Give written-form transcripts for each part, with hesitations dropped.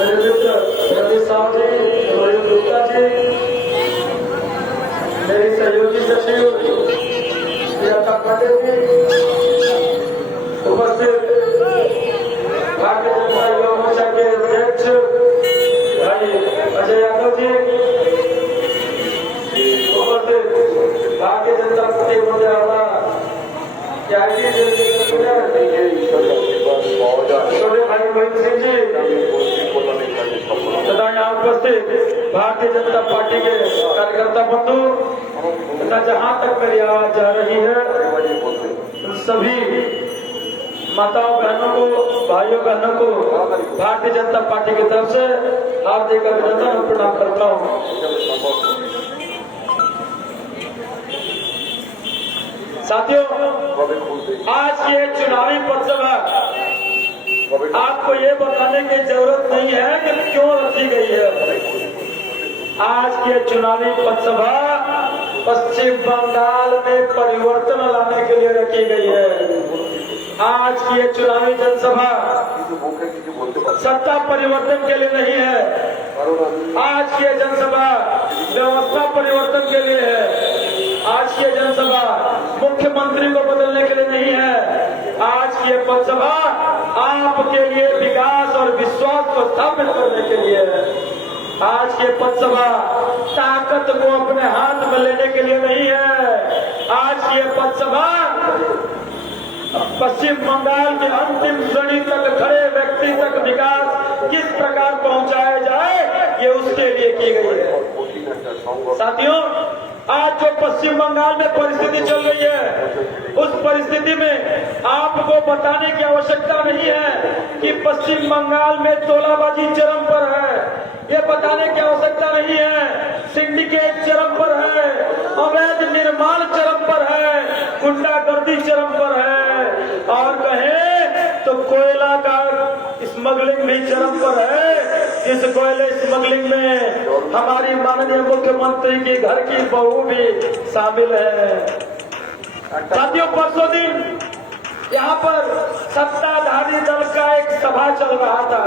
मेरे मित्र रवि साहब जी, मयूर गुप्ता जी, मेरी सहयोगी सचिव प्रियंका पटेल जी, उपस्थित भारतीय जनता युवा मोर्चा के अध्यक्ष भाई अजय यादव जी, उपस्थित भारतीय जनता पार्टी मंडल छोटे भाई मोहित सिंह जी तथा यहाँ उपस्थित भारतीय जनता पार्टी के कार्यकर्ता बंधु तथा जहाँ तक मेरी आवाज जा रही है सभी माताओं बहनों को, भाइयों बहनों को भारतीय जनता पार्टी की तरफ से हार्दिक अभिनंदन और प्रणाम करता हूँ। साथियों, आज ये चुनावी पदसभा आपको ये बताने की जरूरत नहीं है कि क्यों रखी गई है। आज की चुनावी पदसभा पश्चिम बंगाल में परिवर्तन लाने के लिए रखी गई है। आज की ये चुनावी जनसभा सत्ता परिवर्तन के लिए नहीं है। आज की जनसभा व्यवस्था परिवर्तन के लिए है। आज की जनसभा मुख्यमंत्री को बदलने के लिए नहीं है। आज की पदसभा आपके लिए विकास और विश्वास को स्थापित करने के लिए है। आज की पदसभा ताकत को अपने हाथ में लेने के लिए नहीं है। आज की पदसभा पश्चिम बंगाल के अंतिम श्रेणी तक खड़े व्यक्ति तक विकास किस प्रकार पहुंचाया जाए, ये उसके लिए की गई है। साथियों, आज जो पश्चिम बंगाल में परिस्थिति चल रही है, उस परिस्थिति में आपको बताने की आवश्यकता नहीं है कि पश्चिम बंगाल में तोलाबाजी चरम पर है। ये बताने की आवश्यकता नहीं है, सिंडिकेट चरम पर है, अवैध निर्माण चरम पर है, गुंडागर्दी चरम पर है, और कहें तो कोयला का स्मगलिंग भी चरम पर है। इस कोयले स्मगलिंग में हमारी माननीय मुख्यमंत्री की घर की बहू भी शामिल है। साथियों, परसों दिन यहाँ पर सत्ताधारी दल का एक सभा चल रहा था,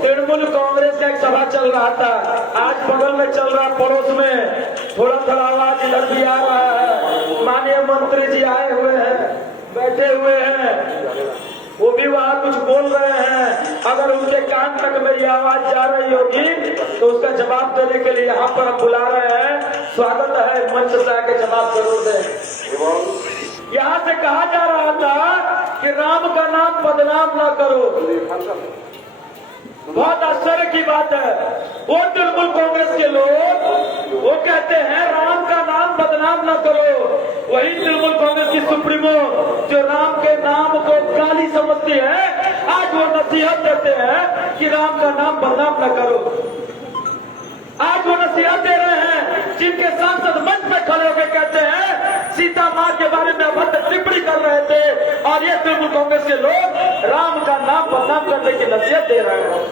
तृणमूल कांग्रेस का एक सभा चल रहा था। आज बगल में चल रहा, पड़ोस में थोड़ा थोड़ा आवाज इधर भी आ रहा है। माननीय मंत्री जी आए हुए हैं, बैठे हुए हैं, वो भी वहाँ कुछ बोल रहे हैं। अगर उनके कान तक मेरी आवाज जा रही होगी तो उसका जवाब देने के लिए यहाँ पर हम बुला रहे हैं। स्वागत है, मंच से आके जवाब जरूर दें। यहाँ से कहा जा रहा था कि राम का नाम बदनाम ना करो। बहुत आश्चर्य की बात है, वो तृणमूल कांग्रेस के लोग वो कहते हैं राम का नाम बदनाम ना करो। वही तृणमूल कांग्रेस की सुप्रीमो जो राम के नाम को गाली समझती है, आज वो नसीहत देते हैं कि राम का नाम बदनाम न करो। आज वो नसीहत दे रहे हैं जिनके सांसद मंच में खड़े होकर कहते हैं सीता माँ के बारे में अभद्र टिप्पणी कर रहे थे, और ये तृणमूल कांग्रेस के लोग राम का नाम बदनाम करने की नसीहत दे रहे हैं।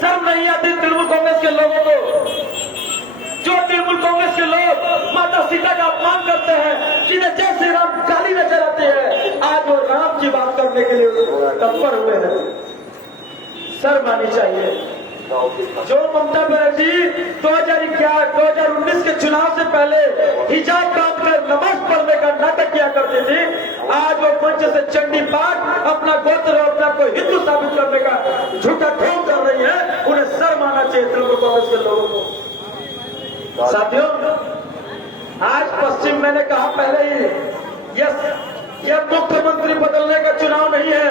शर्म नहीं आती तृणमूल कांग्रेस के लोगों को? जो तृणमूल कांग्रेस के लोग माता सीता का अपमान करते हैं, जिन्हें जय श्री राम गाली नजर आती है, आज वो राम की बात करने के लिए तत्पर हुए हैं। शर्म आनी चाहिए। जो ममता बनर्जी 2019 के चुनाव से पहले हिजाब बांधकर नमाज पढ़ने का नाटक किया करती थी, आज वो मंच से चंडी पाठ अपना गोत्र और अपना को हिंदू साबित करने का झूठा ढोंग कर रही है। उन्हें शर्म आना चाहिए तृणमूल कांग्रेस के लोगों को। साथियों, आज पश्चिम, मैंने कहा पहले ही, यह मुख्यमंत्री बदलने का चुनाव नहीं है,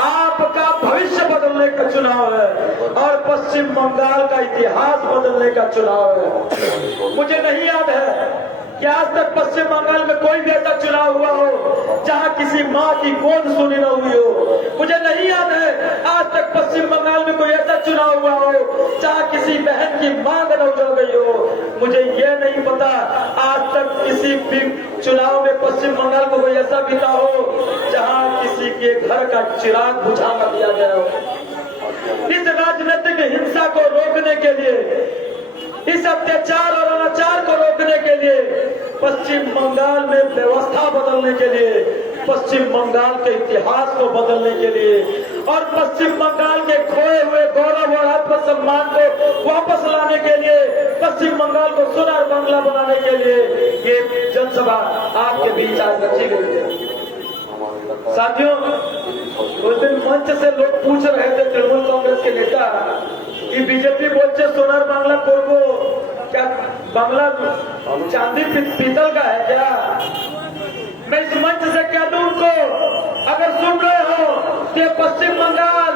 आपका भविष्य बदलने का चुनाव है और पश्चिम बंगाल का इतिहास बदलने का चुनाव है। मुझे नहीं याद है कि आज तक पश्चिम बंगाल में कोई भी ऐसा चुनाव हुआ हो जहां किसी माँ की गोद सुनी न हुई हो। मुझे नहीं याद है आज तक पश्चिम बंगाल में कोई ऐसा चुनाव हुआ हो जहां किसी बहन की मांग न उजड़ गई हो। मुझे ये नहीं पता आज तक किसी भी चुनाव में पश्चिम बंगाल को कोई ऐसा बीता हो जहां किसी के घर का चिराग बुझा न दिया गया हो। इस राजनीतिक हिंसा को रोकने के लिए, इस अत्याचार और अनाचार को रोकने के लिए, पश्चिम बंगाल में व्यवस्था बदलने के लिए, पश्चिम बंगाल के इतिहास को बदलने के लिए और पश्चिम बंगाल के खोए हुए गौरव और आत्मसम्मान को वापस लाने के लिए, पश्चिम बंगाल को सोनार बांग्ला बनाने के लिए ये जनसभा आपके बीच आज रची गई है। साथियों, उस दिन मंच से लोग पूछ रहे थे तृणमूल कांग्रेस के नेता कि बीजेपी बोलते सोनार बांग्ला को क्या बांग्ला चांदी पीतल का है क्या? मैं इस मंच से कह दूं उनको, अगर सुन रहे हो कि पश्चिम बंगाल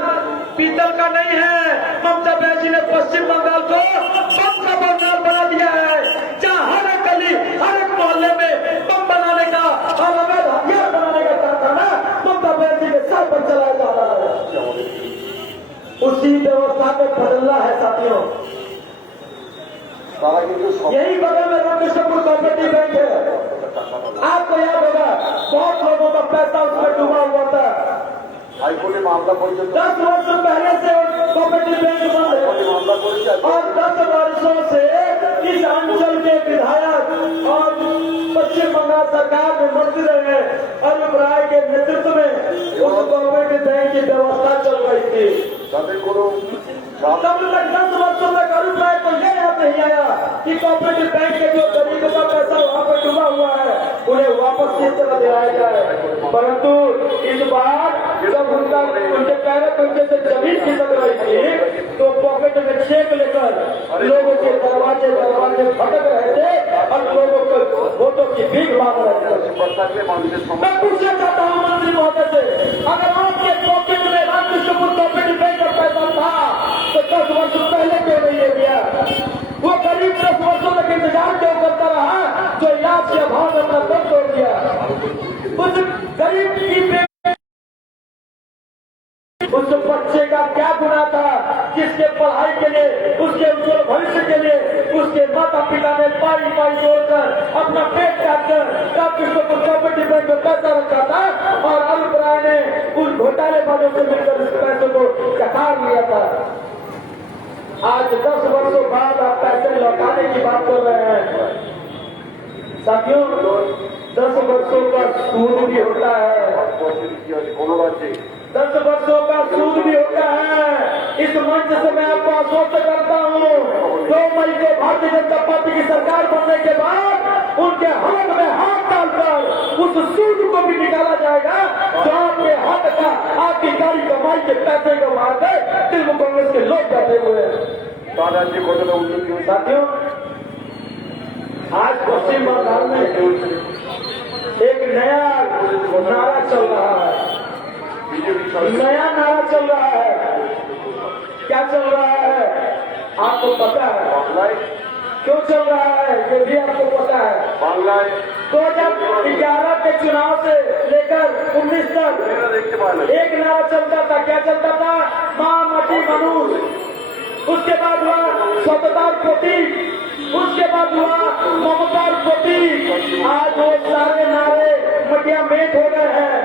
पीतल का नहीं है, ममता बनर्जी ने पश्चिम बंगाल को बम का बंगाल बना दिया है, जहां हर एक गली हर एक मोहल्ले में बम बनाने का और अवैध हथियार बनाने का कारखाना ममता बनर्जी के सर पर चलाया जा रहा है। उसी व्यवस्था को बदलना है साथियों। यही बगल में रामेश्वरपुर कोऑपरेटिव बैंक है, आपको याद होगा बहुत लोगों का पैसा उसमें डूबा हुआ था। हाईकोर्ट मामला 10 वर्ष पहले से कोऑपरेटिव बैंक बंद है और 10 वर्षों से इस अंचल के विधायक और पश्चिम बंगाल सरकार में मंत्री रहे अरूप राय के नेतृत्व में उस कोऑपरेटिव बैंक की व्यवस्था चल रही थी। तब तक 10 वर्षों तक अरूप राय को यह याद नहीं आया कि कोऑपरेटिव बैंक के जो गरीबों का पैसा वहां पर डूबा हुआ है उन्हें वापस किस तरह दिलाया जाए। परंतु इस बार जब उनके पैरों पंजे से जमीन खिसक रही थी तो पॉकेट में चेक लेकर लोगों के दरवाजे भटक रहे थे और लोगों को वोटों की भीख मांग रहे थे। मैं पूछना चाहता हूँ मंत्री महोदय से, अगर आपके पॉकेट में रामकृष्णपुर कोऑपरेटिव बैंक का पैसा था तो 10 वर्ष पहले क्यों नहीं ले गया? वो करीब 10 वर्षों तक इंतजार क्यों करता रहा जो इलाज के अभाव में अपना दम तोड़ दिया? उस गरीब की उस बच्चे का क्या गुनाह था जिसके पढ़ाई के लिए, उसके उज्जवल भविष्य के लिए उसके माता पिता ने पाई जोड़कर अपना पेट काटकर रामकृष्णपुर कोऑपरेटिव बैंक में पैसा रखा था और अरूप राय ने उस घोटालेबाजों से मिलकर उस पैसे को चकार लिया था। आज 10 वर्षों बाद आप पैसे लौटाने की बात कर रहे हैं। साथियों, 10 वर्षों का सूद भी होता है, 10 वर्षों का सूद भी होता है। इस मंच से मैं आपको आश्वस्त करता हूँ 2 मई को भारतीय जनता पार्टी की सरकार बनने के बाद उनके हाथ में हाथ डालकर उस सूद को भी निकाला जाएगा जो आपके हाथ का आपकी गाड़ी कमाई के पैसे को मार कर तृणमूल कांग्रेस के लोग बैठे हुए हैं। साथियों, आज पश्चिम बंगाल में एक नया नारा चल रहा है, नया नारा चल रहा है। क्या चल रहा है आपको पता है? क्यों चल रहा है ये भी आपको पता है। 2011 के चुनाव से लेकर 19 तक एक नारा चलता था। क्या चलता था? मां मटी मनुष्य, उसके बाद हुआ स्वतंत्रता प्रतीक, उसके बाद हुआ ममता प्रतीक। आज वो सारे नारे मटिया मेट हो गए हैं।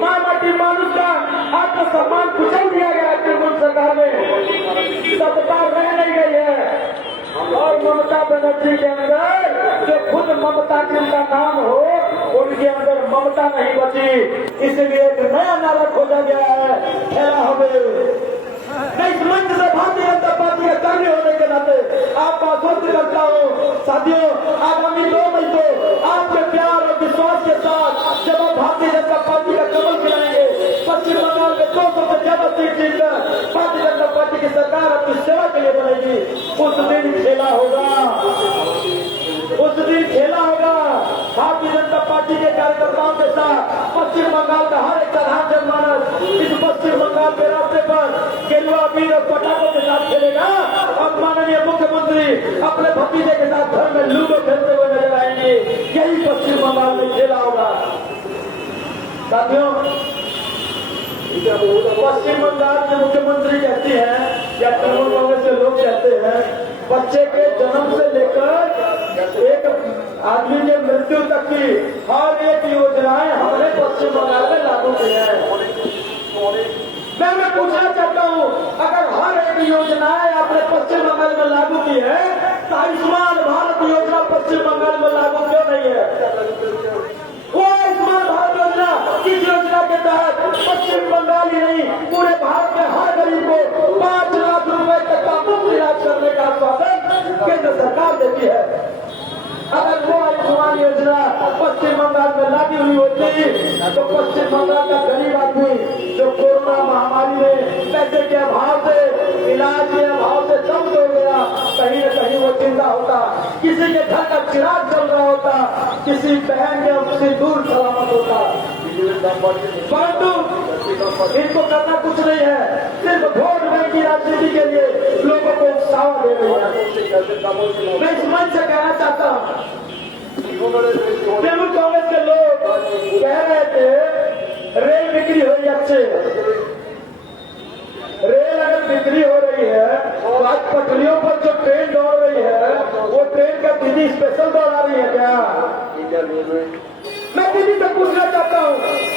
मां मटी मानुष का आत्मसम्मान कुचल दिया गया है तृणमूल सरकार में, सत्ता रह नहीं गई है। और ममता बनर्जी के अंदर जो खुद ममता जिनका नाम हो उनके अंदर ममता नहीं बची, इसलिए एक नया नारा खोजा गया है, ठहरा हमें। मैं इस मंच से भारतीय जनता पार्टी के कार्य होने के नाते आपको आश्वस्त करता हूँ साथियों, आगामी 2 मई को आपके प्यार और विश्वास के साथ जब आप भारतीय जनता पार्टी का कमल खिलाएंगे, पश्चिम बंगाल में 200 से ज्यादा सीट जीतकर भारतीय जनता पार्टी की सरकार अपनी सेवा के लिए बनेगी, उस दिन खेला होगा, उस दिन खेला होगा भारतीय जनता पार्टी के कार्यकर्ताओं के साथ। पश्चिम बंगाल का हर एक साधारण जनमानस इस पश्चिम बंगाल के रास्ते पर केलुआ वीर और पटाखों के साथ खेलेगा और माननीय मुख्यमंत्री अपने भतीजे के साथ घर में लूडो खेलते हुए नजर आएंगे। यही पश्चिम बंगाल में खेला होगा। साथियों, पश्चिम बंगाल के मुख्यमंत्री कहती हैं या तृणमूल कांग्रेस के लोग कहते हैं बच्चे के जन्म से लेकर एक आदमी के मृत्यु तक की हर एक योजनाएं हमने पश्चिम बंगाल में लागू की है। मैं पूछना चाहता हूँ, अगर हर एक योजनाएं आपने पश्चिम बंगाल में लागू की है तो आयुष्मान भारत योजना पश्चिम बंगाल में लागू क्यों नहीं है? वो आयुष्मान भारत योजना किस योजना के तहत पश्चिम बंगाल ही नहीं पूरे भारत के हर गरीब को 5 लाख रुपए तक का मुफ्त इलाज करने का आश्वासन केंद्र सरकार देती है। अगर वो आयुष्मान योजना पश्चिम बंगाल में लागू हुई होती तो पश्चिम बंगाल का गरीब आदमी जो कोरोना महामारी में पैसे के अभाव से, इलाज के अभाव से दम हो गया, कहीं न कहीं वो चिंता होता, किसी के घर का चिराग जल रहा होता, किसी बहन के उससे दूर सलामत होता। परंतु इनको करना कुछ नहीं है, सिर्फ वोट बैंक की राजनीति के लिए लोगों को उकसावा दे रही है। मैं इस मंच से कहना चाहता हूँ, तृणमूल कांग्रेस के लोग कह रहे थे रेल बिक्री हो रही अच्छे, रेल अगर बिक्री हो रही है तो आज पटरियों पर जो ट्रेन दौड़ रही है वो ट्रेन का दीदी स्पेशल दौड़ा रही है क्या? मैं दीदी से पूछना चाहता हूँ,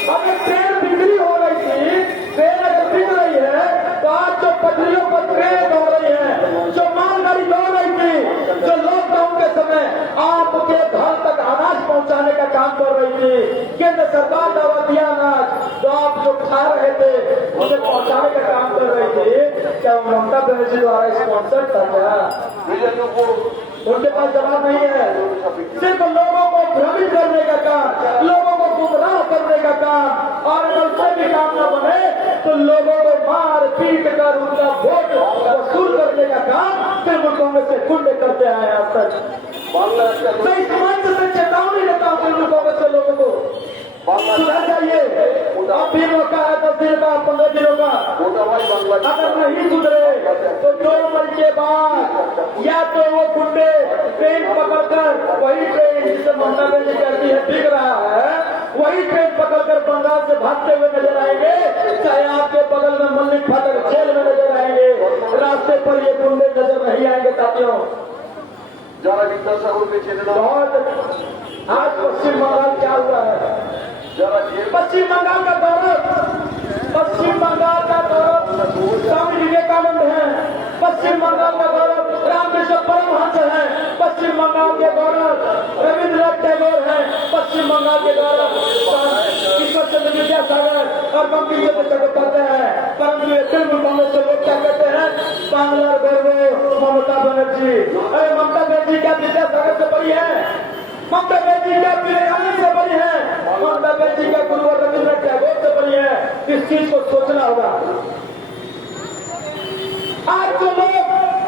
अगर ट्रेन बिक्री हो रही थी, ट्रेन अगर बिक रही है तो आज जो पटरियों पर ट्रेन दौड़ रही है, जो मालगाड़ी दौड़ रही थी, जो लॉकडाउन के समय आपके घर तक अनाज पहुंचाने का काम कर रही थी, केंद्र सरकार दवा दिया अनाज जो आप जो खा रहे थे उसे पहुंचाने का काम कर रही थी, क्या ममता बनर्जी द्वारा स्पॉन्सर था क्या? उनके पास जवाब नहीं है। सिर्फ लोगों को भ्रमित करने का काम, लोगों को गुमराह करने का काम, और अगर कोई भी काम न बने तो लोगों को मार पीट कर उनका वोट वसूल करने का काम तृणमूल कांग्रेस के गुंडे करते आए आज तक। मैं इस मंच से चेतावनी देता हूँ तृणमूल कांग्रेस के लोगों को, सुधर जाइए। अब भी मौका है 10 दिन का, 15 दिनों का, अगर नहीं सुधरे तो 2 मई के बाद या तो वो गुंडे ट्रेन पकड़कर, वही ट्रेन जिसे ममता बनर्जी कहती है बिक रहा है, वही ट्रेन पकड़कर बंगाल से भागते हुए नजर आएंगे, चाहे आपके बगल में मल्लिक फाटक जेल में नजर आएंगे, रास्ते पर ये गुंडे नजर नहीं आएंगे। साथियों, बहुत आज पश्चिम बंगाल क्या हुआ है, पश्चिम बंगाल का गौरव, पश्चिम बंगाल का गौरव स्वामी विवेकानंद है, पश्चिम बंगाल का गौरव रामकृष्ण परमहंस है, पश्चिम बंगाल के गौरव रविन्द्रनाथ टैगोर है, पश्चिम बंगाल के गौरव ईश्वर चंद्र विद्यासागर और बंकिम चंद्र चट्टोपाध्याय है। परंतु ये तृणमूल कांग्रेस के लोग क्या कहते हैं, बांग्ला गौरव ममता बनर्जी। अरे ममता बनर्जी क्या विद्यासागर से बड़ी है? ममता बनर्जी क्या विवेकानंद से बड़ी है? ममता बनर्जी का गुरु रविन्द्रनाथ टैगोर से बड़ी है। इस चीज को सोचना होगा। आज जो लोग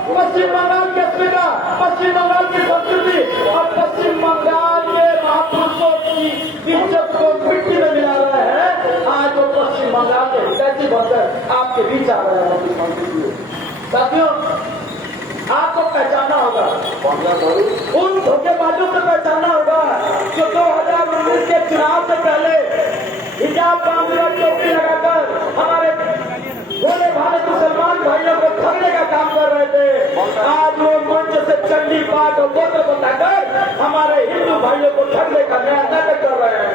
पश्चिम बंगाल की अस्मिता, पश्चिम बंगाल की संस्कृति और पश्चिम बंगाल के महापुरुषों की इज्जत को मिट्टी में मिला रहे हैं, आज वो पश्चिम बंगाल के हितैषी बनकर आपके बीच आ रहे हैं। साथियों, आपको पहचानना होगा, उन धोखेबाजों से पहचानना होगा जो 2019 के चुनाव से पहले हिजाब बांधकर टोपी लगाकर हमारे भोले भाले मुसलमान भाइयों को ठगने का काम कर रहे थे। आज वो मंच से चंडी पाठ और बोतल बताकर हमारे हिंदू भाइयों को ठगने का नया नाटक कर रहे हैं।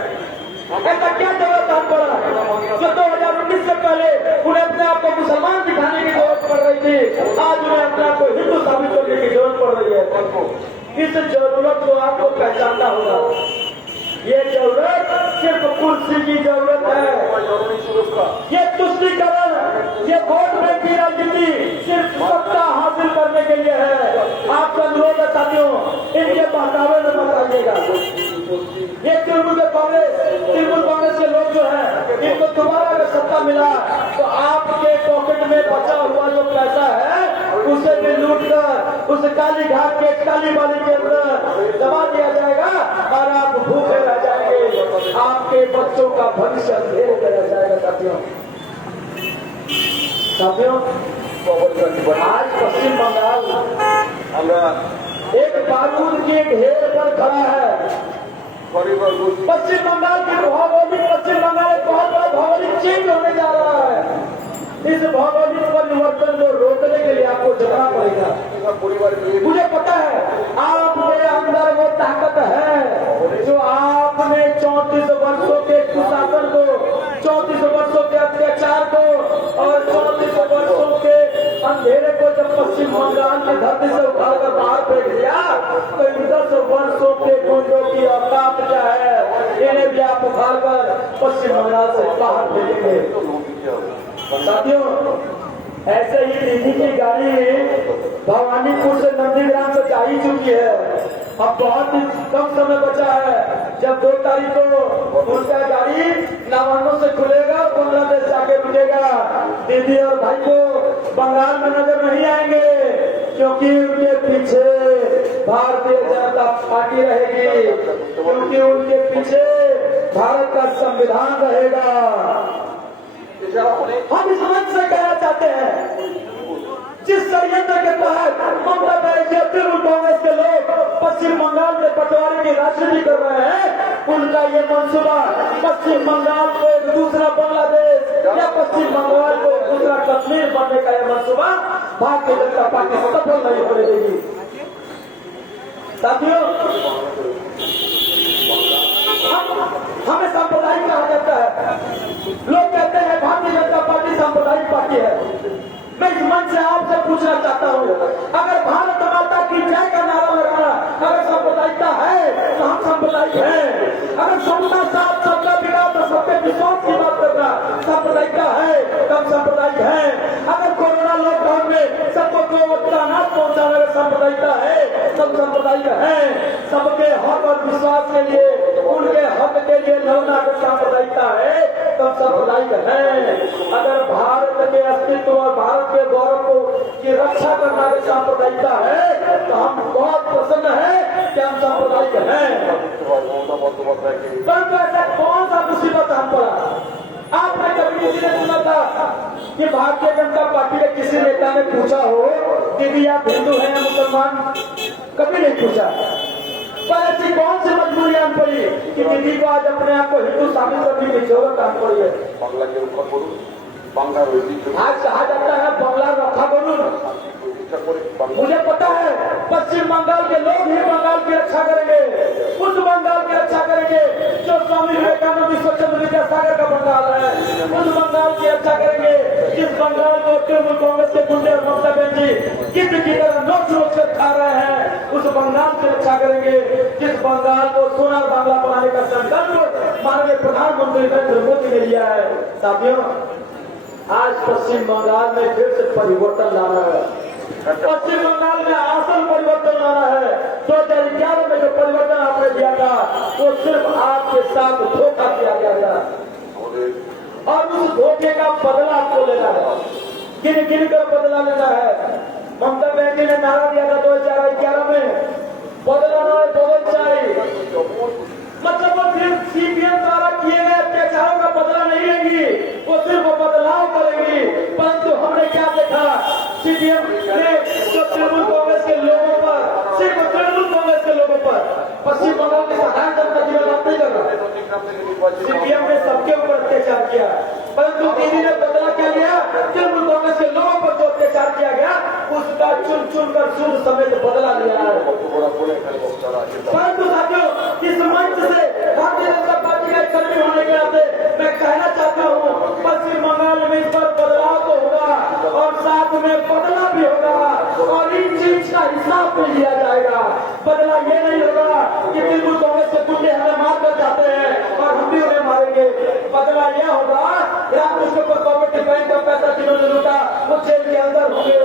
ऐसा क्या जरूरत पड़ा जो 2019 से पहले उन्हें अपने आप को मुसलमान दिखाने की जरूरत पड़ रही थी, आज उन्हें अपने आप को हिंदू साबित करने की जरूरत पड़ रही है। इस जरूरत को आपको पहचानना होगा। ये जरूरत सिर्फ कुर्सी की जरूरत है, ये तुष्टीकरण, ये वोट बैंक की राजनीति सिर्फ सत्ता हासिल करने के लिए है। आपका अनुरोध है साथियों, इनके बहकावे में मत आइएगा। ये तृणमूल कांग्रेस के लोग जो है, इनको दोबारा अगर सत्ता मिला तो आपके पॉकेट में बचा हुआ जो पैसा है उसे भी लूट कर उस काली घाट के काली बाली के अंदर दबा दिया जाएगा और आप भूखे रह जाएंगे। आपके बच्चों का भविष्य अंधेरे में रह जाएगा। साथियों, आज पश्चिम बंगाल एक बारूद के ढेर पर खड़ा है। पश्चिम बंगाल की भौगोलिक, पश्चिम बंगाल एक बहुत बड़ा भौगोलिक चेंज होने जा रहा है। इस भौगोलिक परिवर्तन को रोकने के लिए आपको जगना पड़ेगा। मुझे पता है आपके अंदर वो ताकत है जो आपने 34 वर्षों के कुशासन को, 34 वर्षों के अत्याचार को और 34 वर्षों के अंधेरे को जब पश्चिम बंगाल की धरती से उठाकर बाहर फेंक दिया तो इन 10 वर्षों के गुंडों की औकात क्या है, इन्हें भी आप उखाड़ कर पश्चिम बंगाल से बाहर भेजेंगे। साथियों, ऐसे ही दीदी की गाड़ी भवानीपुर से नंदीग्राम से जा ही चुकी है। अब बहुत ही कम समय बचा है। जब 2 तारीख को उनका गाड़ी नावानों से खुलेगा, बांग्लादेश जाके रुकेगा। दीदी और भाई को बंगाल में नजर नहीं आएंगे, क्योंकि उनके पीछे भारतीय जनता पार्टी रहेगी, क्योंकि उनके पीछे भारत का संविधान रहेगा। हम इस मंच से कहना चाहते हैं, जिस षड्यंत्र के तहत ममता बनर्जी और तृणमूल कांग्रेस के लोग पश्चिम बंगाल में बंटवारे की राजनीति कर रहे हैं, उनका ये मंसूबा पश्चिम बंगाल को एक दूसरा बांग्लादेश या पश्चिम बंगाल को एक दूसरा कश्मीर बनने का यह मंसूबा भारतीय जनता पार्टी सफल नहीं होने देगी। साथियों, हमें सांप्रदायिक कहा जाता है। लोग कहते हैं भारतीय जनता पार्टी सांप्रदायिक पार्टी है। मैं इस मंच से आपसे पूछना चाहता हूँ, अगर भारत माता की जय का नारा लगाना अगर सांप्रदायिकता है तो हम सांप्रदायिक हैं। अगर सबका साथ, सबका विकास और सबके विश्वास की बात करना सांप्रदायिकता है तो हम सांप्रदायिक हैं। अगर कोरोना लॉकडाउन में सबको 2 वक्त का अनाज पहुंचाना अगर सांप्रदायिकता है सब सांप्रदायिक हैं। सबके हक और विश्वास के लिए, उनके हक के लिए लड़ना अगर सांप्रदायिकता है तो सांप्रदायिक हैं। अगर भारत के अस्तित्व और भारत के गौरव को की रक्षा करना अगर सांप्रदायिकता है तो हम बहुत प्रसन्न हैं कि हम सांप्रदायिक हैं। परंतु ऐसा कौन सा मुसीबत हम पड़ा? आपने कभी किसी ने सुना था कि भारतीय जनता पार्टी के किसी नेता ने पूछा हो कि आप हिंदू हैं या मुसलमान? कभी नहीं पूछा। पर ऐसी कौन सी मजबूरियां पड़ी कि दीदी को आज अपने आप को हिंदू साबित करने की जरूरत आ पड़ी है? आज कहा जाता है बांग्ला रखा करूं। मुझे पता है पश्चिम बंगाल के लोग ही बंगाल की रक्षा करेंगे, उस बंगाल की रक्षा करेंगे जो स्वामी विवेकानंद स्वच्छंद विद्यासागर का बंगाल है। उस बंगाल की रक्षा करेंगे जिस बंगाल को तृणमूल कांग्रेस के गुंडे और ममता बनर्जी किसी की तरह नोच नोच कर खा रहे हैं। उस बंगाल की रक्षा करेंगे जिस बंगाल को सोना बांग्ला बनाने का संकल्प माननीय प्रधानमंत्री नरेंद्र मोदी ने लिया है। साथियों, आज पश्चिम बंगाल में फिर से परिवर्तन लाना है। पश्चिम बंगाल में आसन परिवर्तन लाना है। 2011 में जो परिवर्तन आपने दिया था वो सिर्फ आपके साथ धोखा किया गया था और उस धोखे का बदला आपको लेना है। गिन गिन कर बदला लेना है। ममता बनर्जी ने नारा दिया था 2011 में, बदला न बदल चाहिए। मतलब वो सिर्फ सीपीएम द्वारा किए गए अत्याचारों का बदला नहीं लेगी, वो सिर्फ बदलाव करेगी। परंतु हमने क्या देखा, सीपीएम ने जो तृणमूल कांग्रेस के लोगों पर, सिर्फ तृणमूल कांग्रेस के लोगों पर, पश्चिम बंगाल की साधारण जनता की बात नहीं कर रहा, सीपीएम ने सबके ऊपर अत्याचार किया। परंतु दीदी ने बदला क्या लिया? तृणमूल कांग्रेस के लोगों पर जो अत्याचार किया गया उसका चुन चुन कर सूद समेत बदला लिया है। परंतु साथियों, इस मंच से भारतीय जनता पार्टी का कर्मी होने के नाते मैं कहना चाहता हूँ, पश्चिम बंगाल में इस पर बदलाव तो होगा और साथ में बदला भी होगा और इन चीज का हिसाब भी लिया जाएगा। बदला ये नहीं होगा कि तृणमूल कांग्रेस के गुंडे हमें मार कर जाते हैं और हम भी उन्हें मारेंगे। बदला यह होगा रामकृष्ण को कॉपरेटिव बैंक का पैसा जिन्होंने लूटा वो जेल के अंदर होंगे।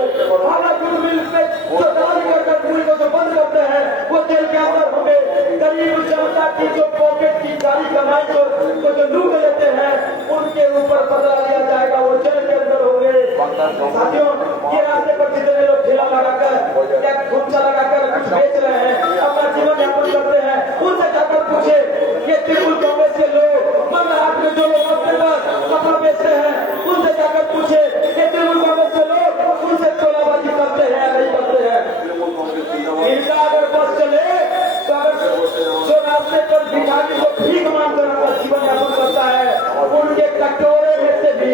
जो दारी कर पूरी को जो बंद करते हैं वो जेल के अंदर होंगे। गरीब जनता की जो पॉकेट की जारी कमाई को जो लूट लेते हैं उनके ऊपर बदला लिया जाएगा, वो जेल के अंदर होंगे। साथियों, ये रास्ते पर जितने लोग ठेला लगाकर या घुमचा लगाकर कुछ बेच रहे हैं, अपना जीवन यापन करते हैं, उनसे जाकर पूछे ये तृणमूल कांग्रेस के लोग मंगलहाट में जो लोग अपने पर कपड़ा बेचते हैं उनसे जाकर पूछे ये तृणमूल कांग्रेस के लोग उनसे तोलाबाजी करते हैं या नहीं करते हैं। इनका अगर बस चले तो अगर जो रास्ते पर भिखारी को भीख मांगकर अपना जीवन यापन करता है उनके कटोरे में से भी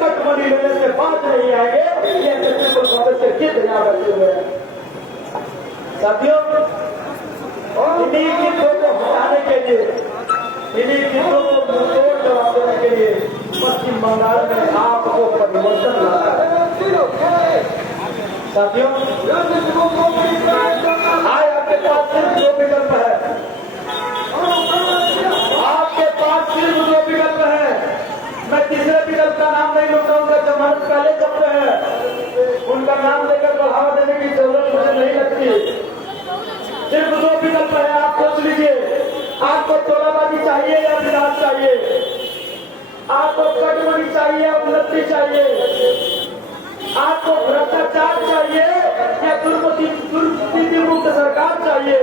कटमनी लेने से बात नहीं आएंगे। ये तृणमूल कांग्रेस के गीत यहाँ बैठे हुए हैं। साथियों, इन्हीं गीतों को हटाने के लिए, इन्हीं गीतों को मुंहतोड़ जवाब देने के लिए पश्चिम बंगाल में आपको परिवर्तन लाना है। साथियों, आज आपके पास सिर्फ 2 विकल्प है। आपके पास जमानत पहले जब्त है, उनका नाम लेकर बढ़ावा देने की जरूरत मुझे नहीं लगती। सिर्फ दो विकल्प है, आप सोच लीजिए, आपको तोलाबाजी चाहिए या विकास चाहिए, आपको कटमनी चाहिए या उन्नति चाहिए, आपको भ्रष्टाचार चाहिए या दुर्नीति मुक्त सरकार चाहिए,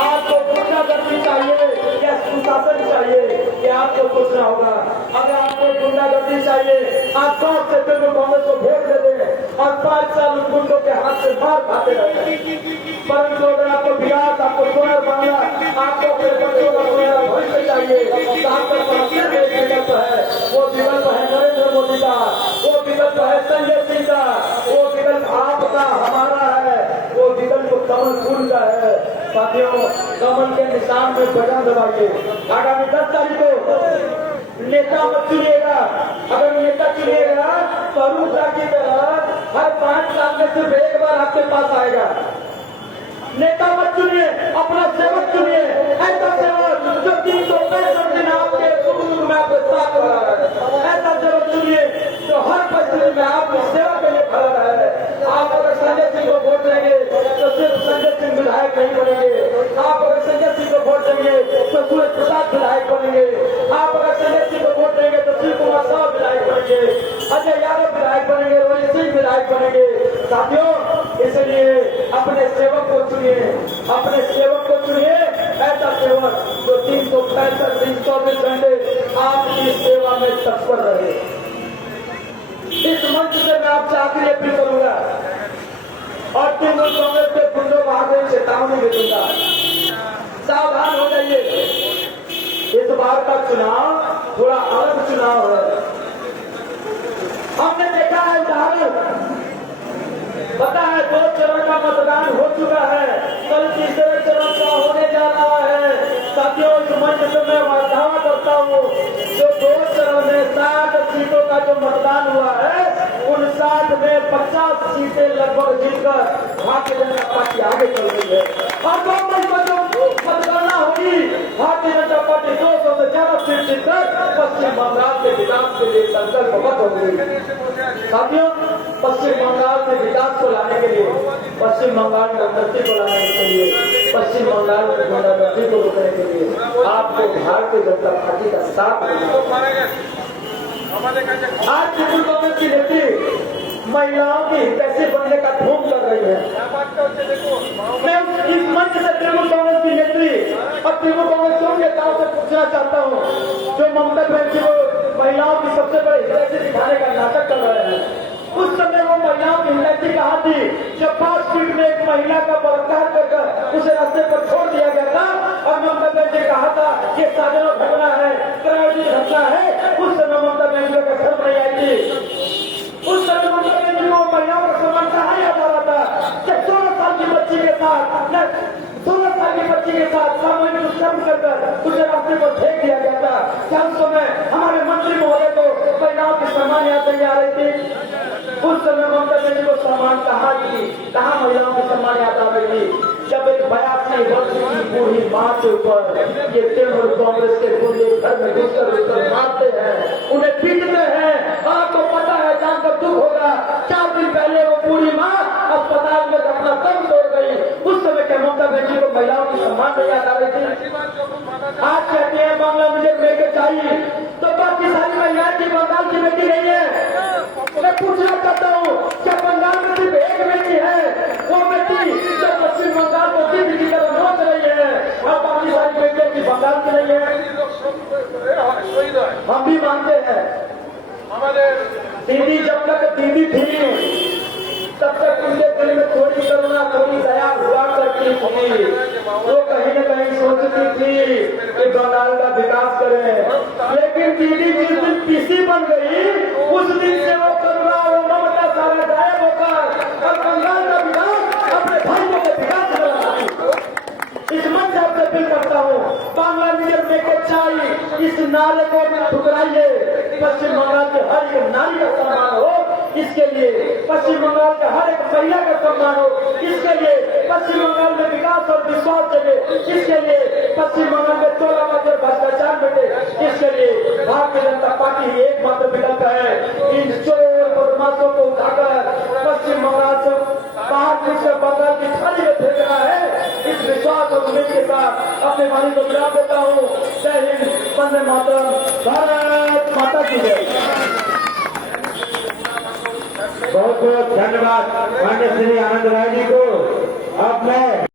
आपको गुंडागर्दी चाहिए या सुशासन चाहिए, ये आपको सोचना होगा। अगर आपको गुंडागर्दी चाहिए, आप 100 से तृणमूल कांग्रेस को वोट दे दें और 5 साल उन गुंडों के हाथ से मार खाते रहे। परंतु अगर आपको विकास, आपको सोना बंगला, आपको अपने बच्चों का सोना भविष्य चाहिए, तो आपका समस्या एक विकल्प है, वो विकल्प है नरेंद्र मोदी का, वो विकल्प है संजय सिंह का, वो विकल्प आपका हमारा है, वो विकल्प कमल फूल का है। साथियों, कमल के निशान में बटन दबाइए। आगामी 10 तारीख को नेता मत चुनिएगा, अगर नेता चुनिएगा तो अरुण साह की तरह हर 5 साल में सिर्फ एक बार आपके पास आएगा। नेता मत चुनिए, अपना सेवक चुनिए, ऐसा सेवक जो 365 दिन आपके सुख में आपके साथ रहा है, ऐसा सेवक चुनिए जो हर परिस्थिति में आपकी सेवा के लिए खड़ा है। आप अगर संजय सिंह को वोट देंगे तो सिर्फ संजय सिंह विधायक नहीं बनेंगे, आप अगर संजय सिंह को वोट देंगे तो सूरज प्रसाद विधायक बनेंगे, आप अगर संजय सिंह को वोट देंगे तो शिव कुमार साह विधायक बनेंगे, अजय यादव विधायक बनेंगे, रोहित सिंह विधायक बनेंगे। साथियों, इसलिए अपने सेवक को चुनिए, अपने सेवक को चुनिए, ऐसा सेवक जो 365 दिन 24 घंटे आपकी सेवा में तत्पर रहे। इस मंच से मैं आपसे आखिरी अपील करूंगा और तृणमूल कांग्रेस के गुंडों को आगे चेतावनी भी दूंगा, सावधान हो जाइए। इस बार का चुनाव थोड़ा अलग चुनाव है। हमने देखा है उदाहरण, पता है 2 चरण का मतदान हो चुका है, कल तीसरे चरण का होने जा रहा है। साथियों, इस मंच से मैं दावा करता हूँ, जो 2 चरण में 60 सीटों का जो मतदान हुआ है, उन 60 में 50 सीटें लगभग जीतकर भारतीय जनता पार्टी आगे चल रही है। और 2 मई को जो मतगणना होगी, भारतीय जनता पार्टी 200 से ज्यादा सीट जीतकर पश्चिम बंगाल के विकास के लिए संकल्पबद्ध होगी। साथियों, पश्चिम बंगाल में विकास को लाने के लिए, पश्चिम बंगाल में उन्नति को लाने के लिए, पश्चिम बंगाल में गुंडागर्दी को रोकने के लिए आपको भारतीय जनता पार्टी का साथ देना। आज तृणमूल कांग्रेस की नीति महिलाओं की हितैषी बनने का धूम कर रही है। मैं इस मंच से तृणमूल कांग्रेस की नेत्री और तृणमूल कांग्रेस के नेताओं से पूछना चाहता हूँ, जो ममता बनर्जी को महिलाओं की सबसे बड़ी हितैषी दिखाने का नाटक कर रहे हैं, उस समय वो महिलाओं की हितैषी कहा थी जब 5 फीट में एक महिला का बलात्कार कर उसे रास्ते पर छोड़ दिया गया था और ममता बनर्जी कहा था ये साधारण घटना है, प्रायोजित घटना है। उस समय ममता बनर्जी का शर्म नहीं आई थी। उस समय ममता बनर्जी को महिलाओं का सम्मान कहा याद आ रहा था जब 16 साल की बच्ची के साथ 16 साल की बच्ची के साथ सामूहिक दुष्कर्म कर उसे रास्ते पर फेंक दिया गया था। क्या उस समय हमारे मंत्री महोदय को महिलाओं की सम्मान याद नहीं आ रही थी? उस समय ममता बनर्जी को सम्मान कहाँ महिलाओं की सम्मान याद आ रही थी? जब एक 82 वर्ष की बूढ़ी माँ के ऊपर ये तृणमूल कांग्रेस के गुंडे घर में घुसकर मारते हैं, उन्हें पीटते हैं। आपको पता है, जानकर दुख होगा, 4 दिन पहले वो बूढ़ी माँ अस्पताल में अपना दम तोड़ गई। उस समय क्या ममता बनर्जी को महिलाओं की सम्मान नहीं याद आ रही थी? आज कहते हैं बांग्ला मुझे लेके चाहिए, तो बाकी सारी महिलाएं की बंगाल की बेटी नहीं है। मैं पूछना चाहता हूँ, क्या बंगाल में सिर्फ एक बेटी है, वो बेटी जो पश्चिम बंगाल को दीदी की तरह नोच रही है, और बाकी सारी बेटियों की बंगाल की नहीं है? हम भी मानते हैं दीदी जब तक दीदी थी तब तक उनके दिल में थोड़ी करुणा, थोड़ी दया हुआ करती थी। वो कहीं न कहीं सोचती थी कि बंगाल का विकास करें, लेकिन दीदी जिस दिन पीसी बन गई उस दिन से वो करुणा, वो ममता सारा गायब होकर और बंगाल का विकास अपने भाइयों के विकास कर रहा है। इस मंच से आपसे अपील करता हूँ, बांग्ला मीडियम लेके चाहिए, इस नारे को ठुकराइए। पश्चिम बंगाल के हर एक नारी का सम्मान हो, इसके लिए पश्चिम बंगाल के हर एक महिला का सम्मान हो, इसके लिए पश्चिम बंगाल में विकास और विश्वास जगे, इसके लिए पश्चिम बंगाल में तोलाबाजी और भ्रष्टाचार मिटे, इसके लिए भारतीय जनता पार्टी एकमात्र विकल्प है। इन चोर बदमाशों को उठाकर पश्चिम बंगाल से बाहर से बंगाल की खाड़ी में फेंक रहा है। इस विश्वास और उम्मीद के साथ अपने वाणी को विराम देता हूँ। जय हिंद, वंदे मातरम, भारत माता की जय। बहुत बहुत धन्यवाद माननीय श्री आनंद राय जी को। अब मैं